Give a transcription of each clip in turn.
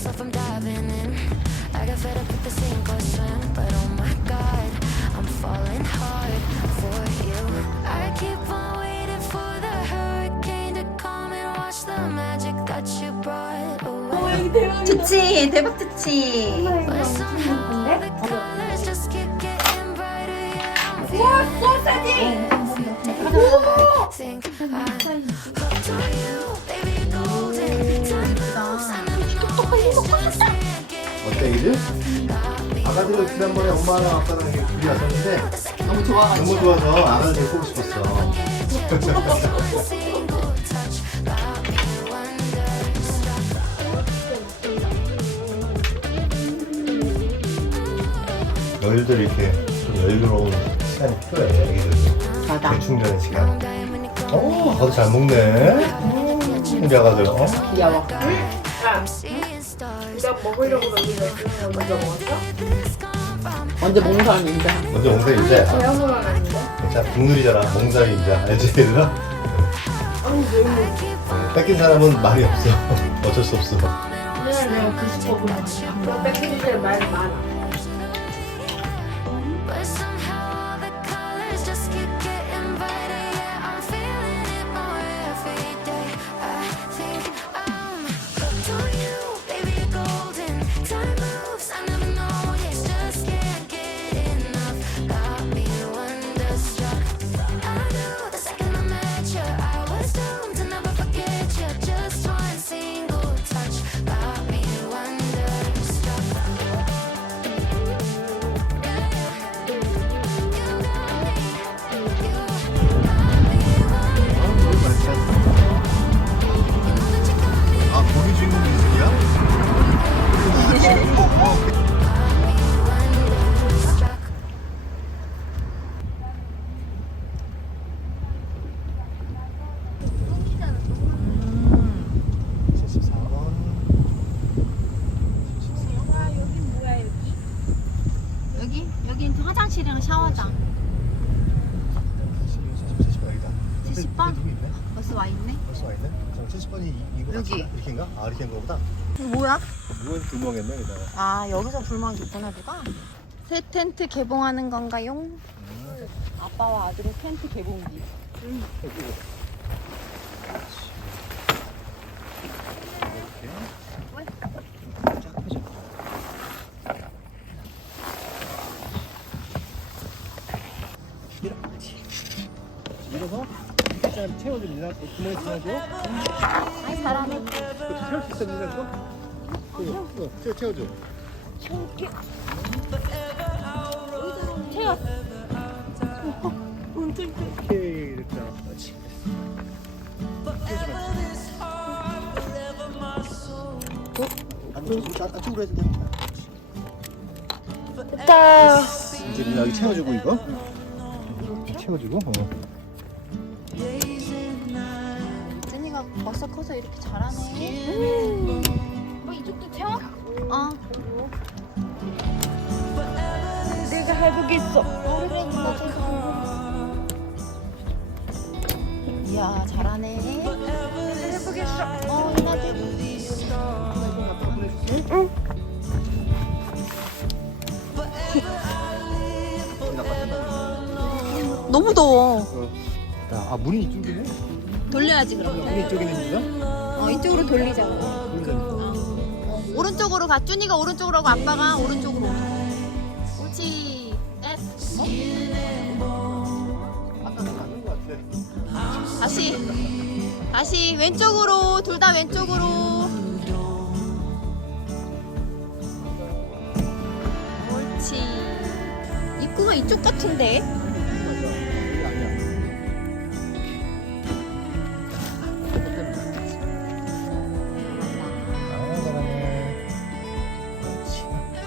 myself from diving in. I got fed up with the sink or swim, but oh my god, I'm falling hard for you. I keep on waiting for the hurricane to come and wash the magic that you brought away. 좋지 대박 좋지 But somehow the colors just keep getting brighter. Yeah, I'm feeling think I'm hooked on you, 이제? 아가들은 지난번에 엄마랑 아빠랑 이렇게 둘이 왔었는데 너무 좋아가지고 너무 좋아서 아가를 데리고 오고 싶었어. 너희들 이렇게 좀 여유로운 시간이 필요해 애기들. 맞아 대충전의 시간. 어, 아가들 잘 먹네. 우리 아가들. 어? 귀여워 Seeing 내가 먹으려고 여기를 먼저 먹었어? 먼저 먹는 사람이 인정 먼저 옹세 이제. 대형으로는 아닌데? 자 국룰이잖아. 몽살이 이제 알지 얘들아? 아니 왜 먹어? 뺏긴 사람은 말이 없어. 어쩔 수 없어. 그냥 내가 그 싶어보는 너 뺏기실 말 많아 화장실이랑 샤워장 70번? 벌써 와 있네 벌써 와 있네? 70번이 이거 여기. 이렇게인가? 아 이렇게인 거보다? 뭐야? 이건 두명했네 여기다가 아 여기서 불만 있구나 누가? 새 텐트 개봉하는 건가요? 아빠와 아들의 텐트 개봉기 이래서 일단 채워줘 니나 어? 됐다 이제 여기 채워주고 이거 이렇게 채워주고 어. 벌써 커서 이렇게 잘하네. 뭐 이쪽도 채워? 어 내가 해보겠어. 이야 잘하네. 해보겠어. 어 이나들 너무 더워. 아 문이 이쪽이네? 돌려야지 그럼. 문이 이쪽에 있는 거야? 어 이쪽으로 돌리자 어, 오른쪽으로 가. 준이가 오른쪽으로 하고 아빠가 오른쪽으로. 옳지. 됐 어? 아까 맞는 거 같아 다시. 다시 왼쪽으로. 둘 다 왼쪽으로. 옳지. 입구가 이쪽 같은데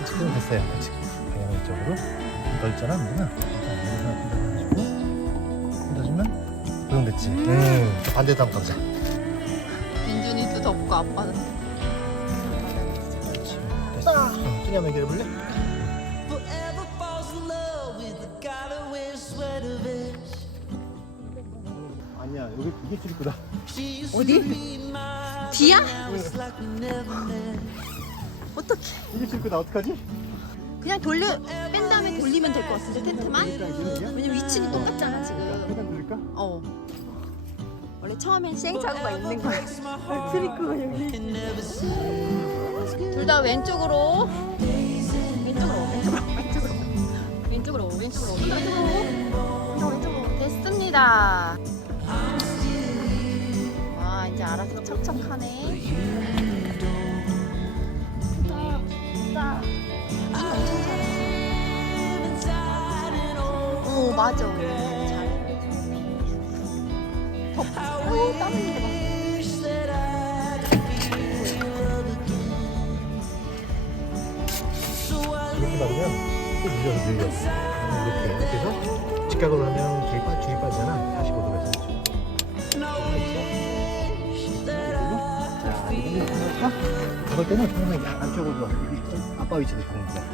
지 그렇지 그럼 됐어요 그렇지 방향 이쪽으로 넓잖아 누나 흔들어주고 흔들어주면 그럼 됐지 음 반대도 한번 가보자 민준이도 덥고 아빠는 그렇지 됐어 준이 한번 얘기해볼래? Forever falls in love with the guy that wears sweater vest. 아니야 여기 이게 She used 어디? to be mine. 뒤야? Now it's like we never met. 어떡해. 이게 쓸 거나 어떡하지? 그냥 돌려, 뺀 다음에 돌리면 될 것 같은데, 텐트만? 왜냐면 위치는 똑같잖아, 지금. 해당 돌릴까? 어. 원래 처음엔 시행착오가 있는 거야. 트리크가 여기. 둘 다. 왼쪽으로, 아빠 위치에서 보는 거야.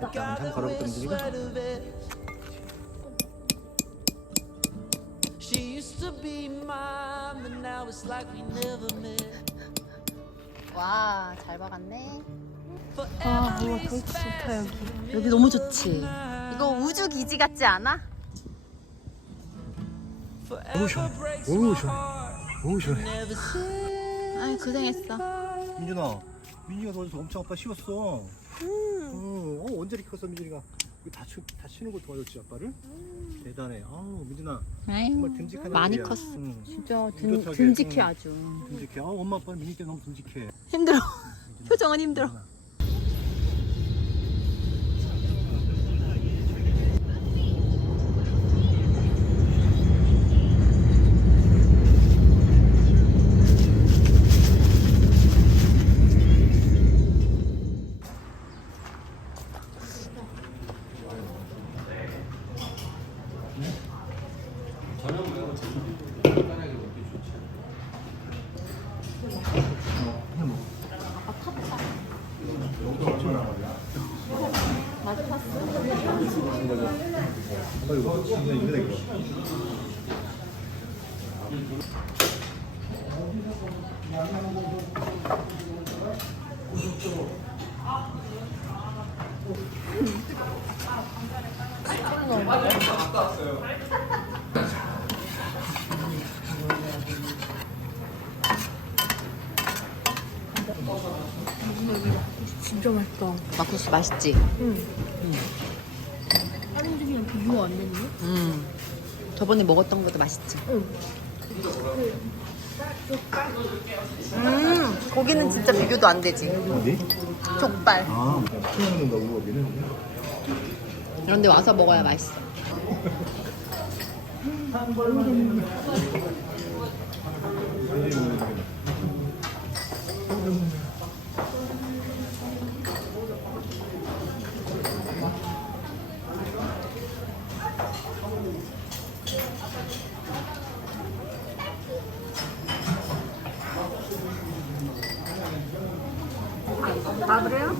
딱 한참 걸어붙던 분이가 She used to be mine, but now it's like we never met. 와, 잘 박았네. 아 우와 경치 좋다 여기 여기 너무 좋지. 이거 우주 기지 같지 않아? 오 시원해. 오 시원해. 오 시원해. 아이 고생했어. 민준아, 민준이가 도와줘서 엄청 아빠 쉬웠어. 음. 어, 언제 이렇게 컸어, 민준이가? 이거 다, 치, 다 치는 걸 도와줬지, 아빠를? 대단해. 아우, 민준아. 정말 듬직한 많이 아들이야. 컸어. 응. 진짜 든- 듬직해 응. 아주. 듬직해. 아, 엄마 아빠는 민준이 너무 듬직해. 힘들어. 표정은 힘들어. 아 진짜 맛있다 막국수 맛있지? 다른 집이랑 비교가 안 되네 음. 저번에 먹었던 것도 맛있지? 음, 고기는 진짜 비교도 안 되지. 어디? 족발. 아, 키우는 거고, 여기는. 그런데 와서 먹어야 맛있어.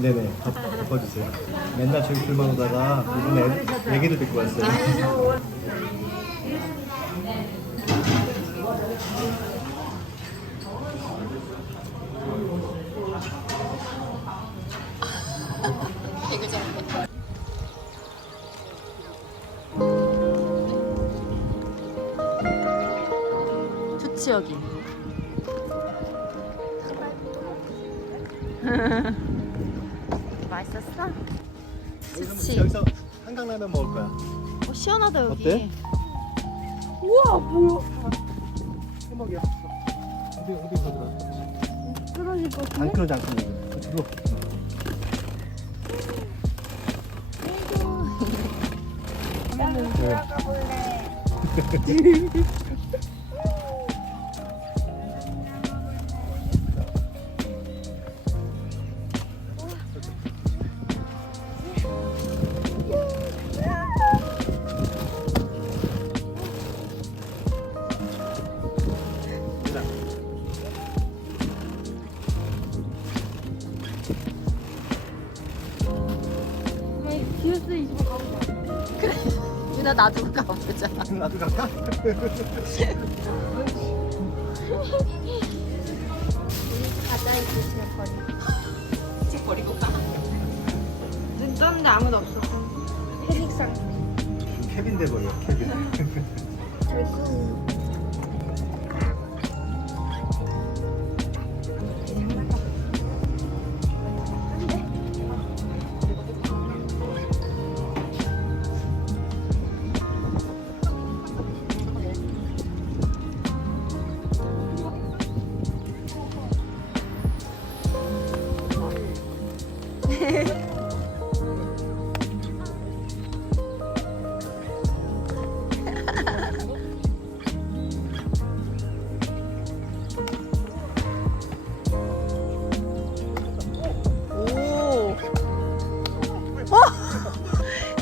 네네, 덮, 덮어주세요. 맨날 저기 불만 오다가 이번에 애- 애기를 데리고 왔어요. 좋지 여기. 맛있었어? 좋지. 여기서 한강라면 먹을 거야. 어, 시원하다 여기. 어때? 우와 뭐야 해먹이야. 어디 어디 가더라? 떨어질 것 같은데? 안 끊어져 안 끊어져. 뒤로. 네. 기어 스이 집에 가보자 유나 놔두고 가보자. 나도 갈까? 가자 책 버리고 가. 눈 떴는데 아무도 없어. 패닉상. 케빈 돼버려 케빈 오. 어?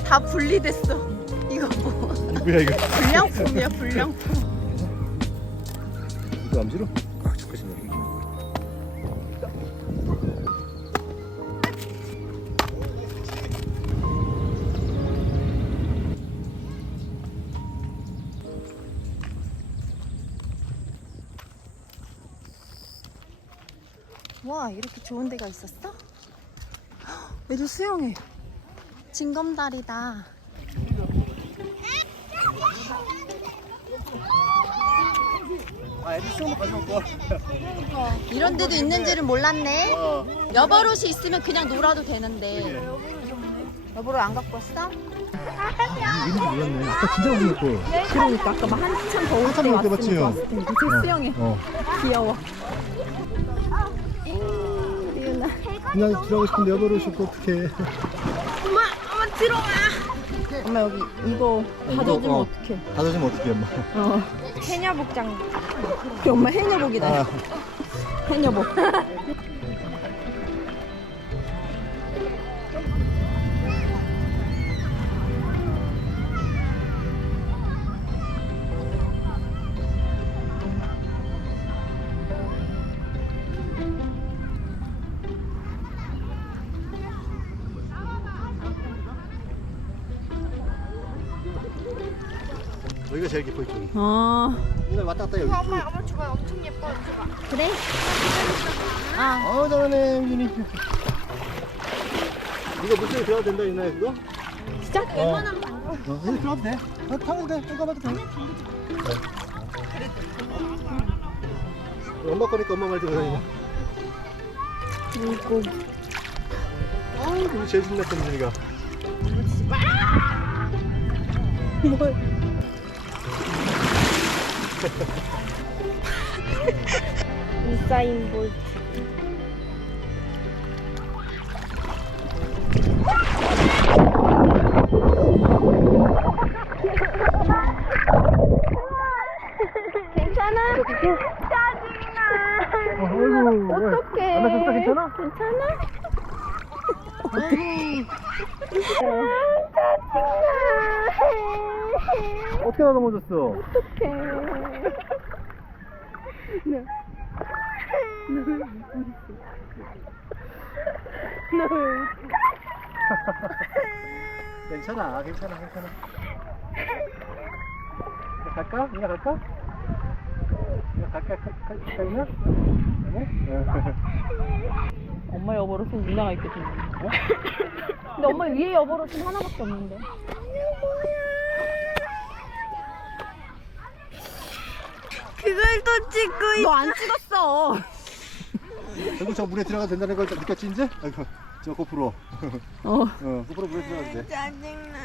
다 분리됐어. 이거 뭐? 누구야 이거 불량품이야 불량품. 데가 있었어? 헉, 애들 수영해. 징검다리다. 아 애들 수영복 가져올 이런 데도 있는지는 몰랐네. 어 여벌옷이 있으면 그냥 놀아도 되는데. 여벌옷 안 갖고 왔어? 이름도 몰랐네 아까 진짜 무섭고 그러니까 아까 막 한참 더울 한참 때 더울 때. 저 수영해. 어 귀여워. 그냥 들어가고 싶은데 여벌옷 입고 어떡해 엄마, 엄마 들어와. 엄마 여기 이거 가져주면 어. 어떡해? 받아주면 어떡해 엄마 어. 해녀복장. 그 엄마 해녀복이다. 아 해녀복. 여기가 제일 깊어 이쪽이 어. 오늘 왔다 갔다 여기. 엄마 그래? 아, 어 잘하네 윤이. 이거 물속에 들어가도 된다 유나야 그거? 진짜? 웬만하면 어 여기 들어가도 돼. 어, 타면 돼. 잠깐만 돼. 엄마 거니까 엄마 말 들어다니네 물고기. 아우 우리 제일 신났던 윤이가. 뭘? 우사인 볼트. 괜찮아? 짜증나. 아이고 어떡해. 엄마 괜찮아 괜찮아? 괜찮아? 어떻게 하다 넘어졌어? 괜찮아 괜찮아 괜찮아 이제 갈까? 이제 갈까? 이제 갈까? 갈까? 갈까? 엄마 여벌옷은 누나가 입게 생겼네. 근데 엄마 위에 여벌옷은 하나밖에 없는데. 그걸 또 찍고 너안 찍었어. 결국 저 물에 들어가도 된다는 걸 느꼈지 이제? 아이고 저 고프로 어. 어 고프로 물에 들어가도 돼 짜증나.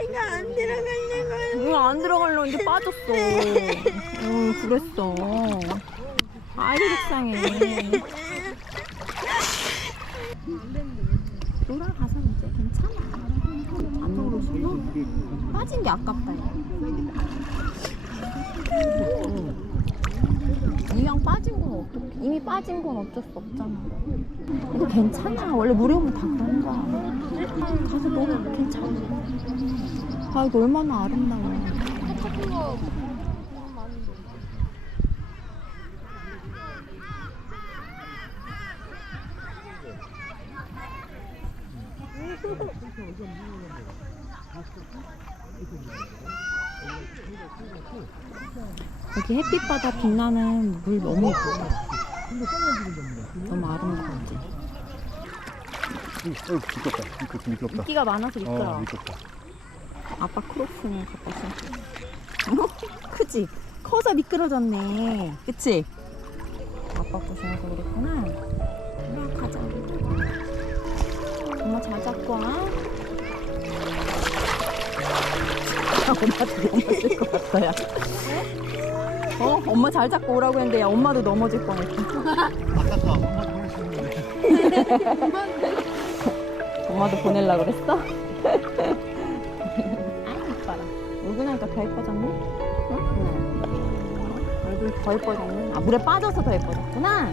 내가 안 들어가려고. 이거 안 들어가려고 이제 빠졌어. 응, 그랬어. 아이고 속상해. 돌아가서 이제 괜찮아. 안 물어주고. 빠진 게 아깝다 빠진 건 어떡해. 이미 빠진 건 어쩔 수 없잖아. 이거 괜찮아. 원래 물에 오면 다 그런 거야. 가서 놀아. 괜찮아. 아, 이거 얼마나 아름다워. 여기 햇빛 바다 빛나는 물 너무 예쁘다. 너무 아름다웠지. 어, 미끄럽다. 미끄럽다. 미끄럽다. 인기가 많아서 어, 미끄러워. 미끄럽다. 아빠 크로스는 갖다 신고. 크지? 커서 미끄러졌네. 그치? 아빠 거 신어서 그랬구나. 그래, 가자. 엄마 잘 잡고 와. 엄마도 넘어질 것 같아요. 어? 엄마 잘 잡고 오라고 했는데 야, 엄마도 넘어질 뻔했어. 아깝다. 엄마 보내시는데. 엄마도 보내려고 그랬어? 아이 이뻐라 울고 나니까 더 예뻐졌네? 응? 얼굴 더 예뻐졌네? 아 물에 빠져서 더 예뻐졌구나?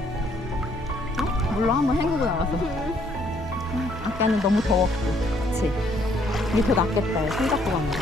어? 물로 한번 헹구고 나와서 응, 아까는 너무 더웠고 그치? 이게 더 낫겠다 손 잡고 가는 거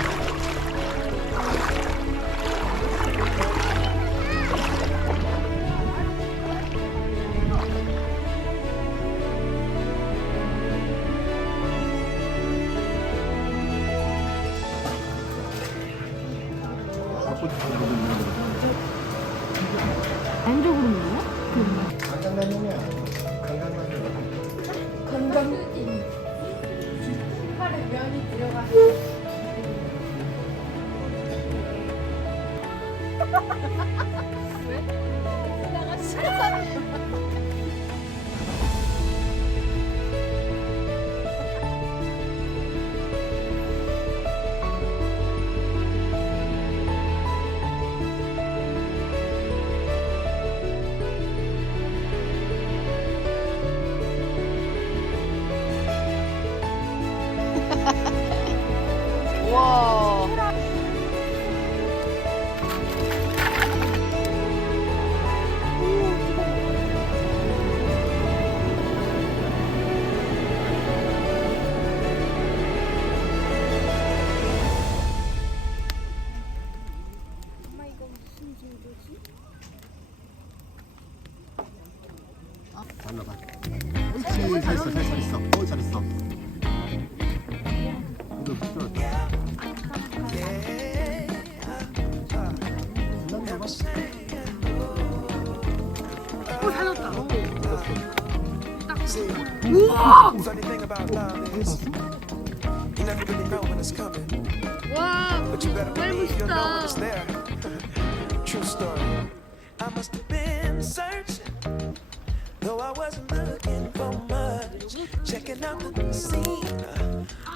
Funny thing about love is you never really know when it's coming. But you better believe you'll know when it's there. True story. I must have been searching, though I wasn't looking for much. Checking out the scene,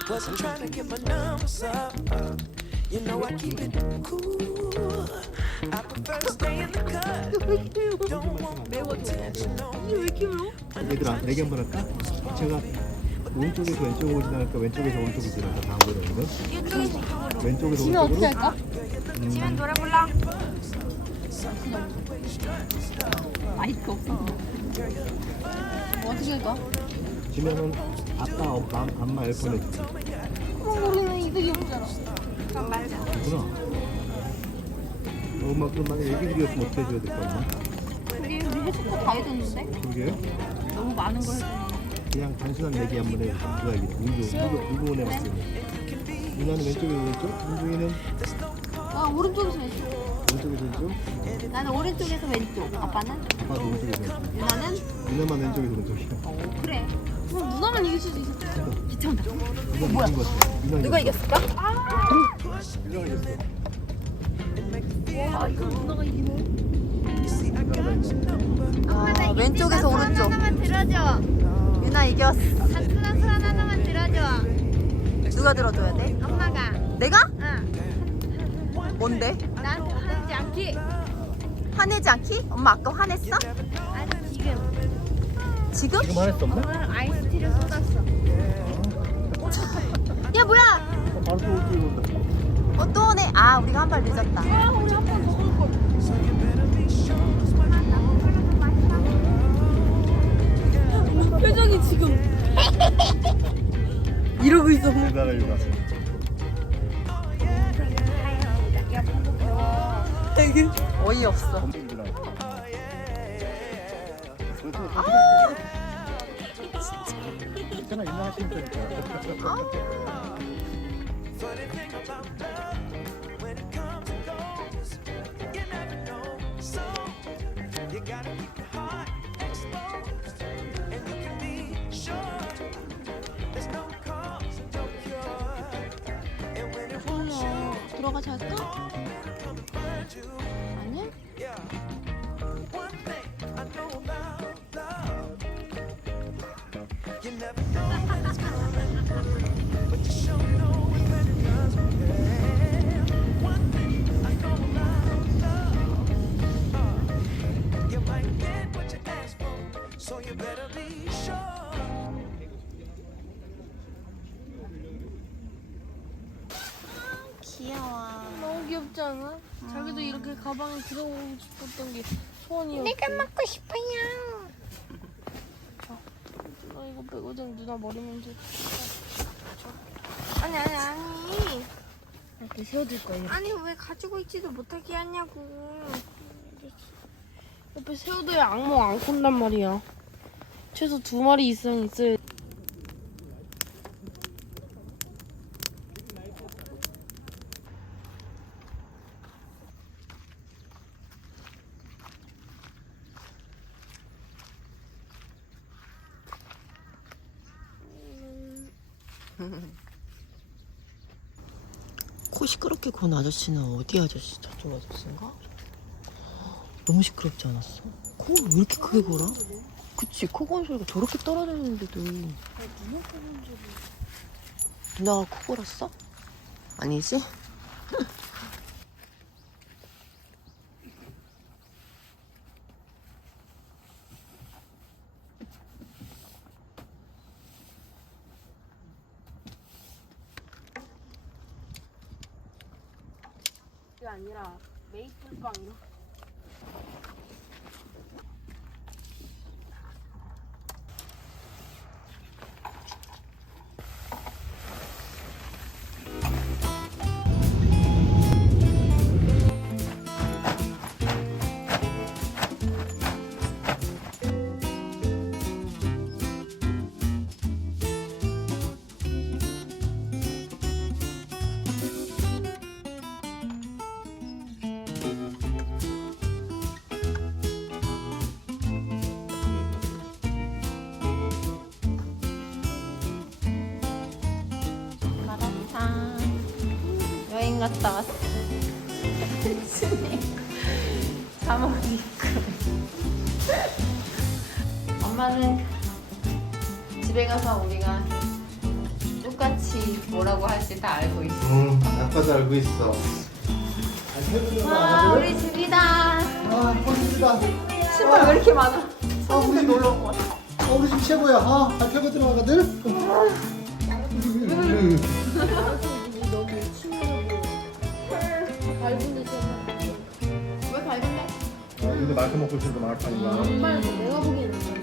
wasn't trying to get my numbers up. you know I keep it cool. I prefer to stay in the cut. Don't want 얘들아, 내기 한번 할까? 제가 오른쪽에서 왼쪽으로 지나갈까? 왼쪽에서 오른쪽으로 지나갈까? 다음 거는 왼쪽에서 오른쪽으로. 어떻게 할까? 지면 노래 불러. 마이크 없어 어떻게 할까? 지면은 아빠, 엄마, 엄마 에어컨 해줄게. 그럼 우리는 이득이 없잖아 그렇구나. 어, 엄마 그럼 만약 애기들이었으면 어떻게 해줘야 될까 엄마? 해줄 거다 해줬는데? 그러게 너무 많은 걸 해줬는데 그냥 단순한 얘기 한번 해 누가 얘기 누구 누구 누구 원해 봤어요? 누나는 왼쪽에서 오른쪽? 민중이는? 아 오른쪽에서 왼쪽. 왼쪽에서 오른쪽? 나는 오른쪽에서 왼쪽. 아빠는? 아빠도 오른쪽에서 왼쪽. 유나는? 누나만 왼쪽에서 오른쪽이야. 어 그래. 그럼 누나만 이길 수도 있어. 귀찮다. 누가 이긴 것 같아. 누나 누가 이겼을까? 누가 이겼어 아, 왼쪽에서 오른쪽 하나만 들어줘. 유나 이겼어 단순한 소리 하나만 들어줘. 누가 들어줘야 돼? 엄마가. 내가? 응. 뭔데? 나한테 화내지 않기. 화내지 않기? 엄마 아까 화냈어? 아니 지금. 지금? 지금 화냈어 엄마? 엄마는 아이스티를 쏟았어. 야 뭐야? 어, 바로 또 오른쪽에 온다 어, 또 오네. 아, 우리가 한 발 늦었다. 표정이 지금 이러고 있어. 어이없어. Funny thing about love, when it comes and goes, you gotta keep your heart 들어가 잘까? 아니 가방에 들어오고 싶었던 게 소원이었지. 내가 먹고 싶어요. 나 이거 빼고전 누나 머리 먼저. 아니 아니 아니. 이렇게 세워둘 거예요. 아니 왜 가지고 있지도 못하게 하냐고. 옆에 세워둬야 악몽 안 꾼단 말이야. 최소 두 마리 이상 있어야. 코 시끄럽게 곤 아저씨는 어디 아저씨? 저쪽 아저씨인가? 너무 시끄럽지 않았어? 코 왜 이렇게 크게 골아? 그치 코 고는 소리가 저렇게 떨어지는데도 누나가 코 골았어? 아니지? 아니라 메이플빵 이런. 갔다 왔어. 잠옷 입고. 엄마는 집에 가서 우리가 똑같이 뭐라고 할지 다 알고 있어. 응, 아빠도 알고 있어. 와, 우리 집이다. 아, 우리 집이다. 신발 왜 이렇게 많아? 아, 우리 집 놀러 온 거야. 아, 우리 집 최고야. 아, 다 펴고 들어가거든. 음. 왜 밝은데? 어, 이거 말큼 먹고 싶은 말판이야. 정말 내가 보기에는